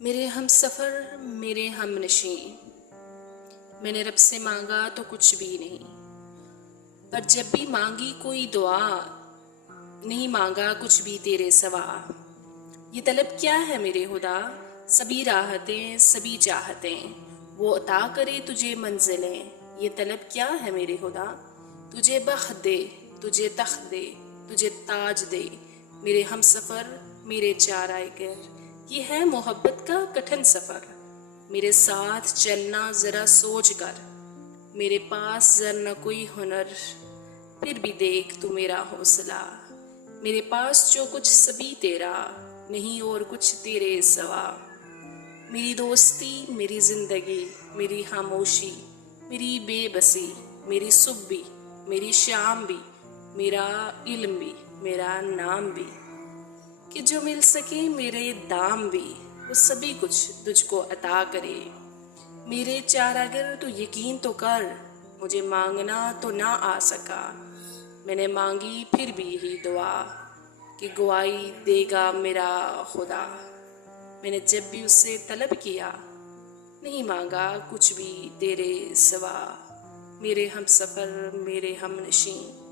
میرے ہم سفر، میرے ہم نشیں، میں نے رب سے مانگا تو کچھ بھی نہیں، پر جب بھی مانگی کوئی دعا، نہیں مانگا کچھ بھی تیرے سوا۔ یہ طلب کیا ہے میرے خدا، سبھی راحتیں سبھی چاہتیں، وہ عطا کرے تجھے منزلیں۔ یہ طلب کیا ہے میرے خدا، تجھے بخت دے، تجھے تخت دے، تجھے تاج دے، میرے ہم سفر، میرے چارۂ گر۔ یہ ہے محبت کا کٹھن سفر، میرے ساتھ چلنا ذرا سوچ کر۔ میرے پاس ذرا کوئی ہنر، پھر بھی دیکھ تو میرا حوصلہ۔ میرے پاس جو کچھ سبھی تیرا، نہیں اور کچھ تیرے سوا۔ میری دوستی، میری زندگی، میری خاموشی، میری بے بسی، میری صبح بھی، میری شام بھی، میرا علم بھی، میرا نام بھی، کہ جو مل سکے میرے دام بھی، وہ سبھی کچھ تجھ کو عطا کرے۔ میرے چارگر تو یقین تو کر، مجھے مانگنا تو نہ آ سکا۔ میں نے مانگی پھر بھی یہی دعا، کہ گواہی دے گا میرا خدا۔ میں نے جب بھی اس سے طلب کیا، نہیں مانگا کچھ بھی تیرے سوا۔ میرے ہم سفر، میرے ہم نشیں،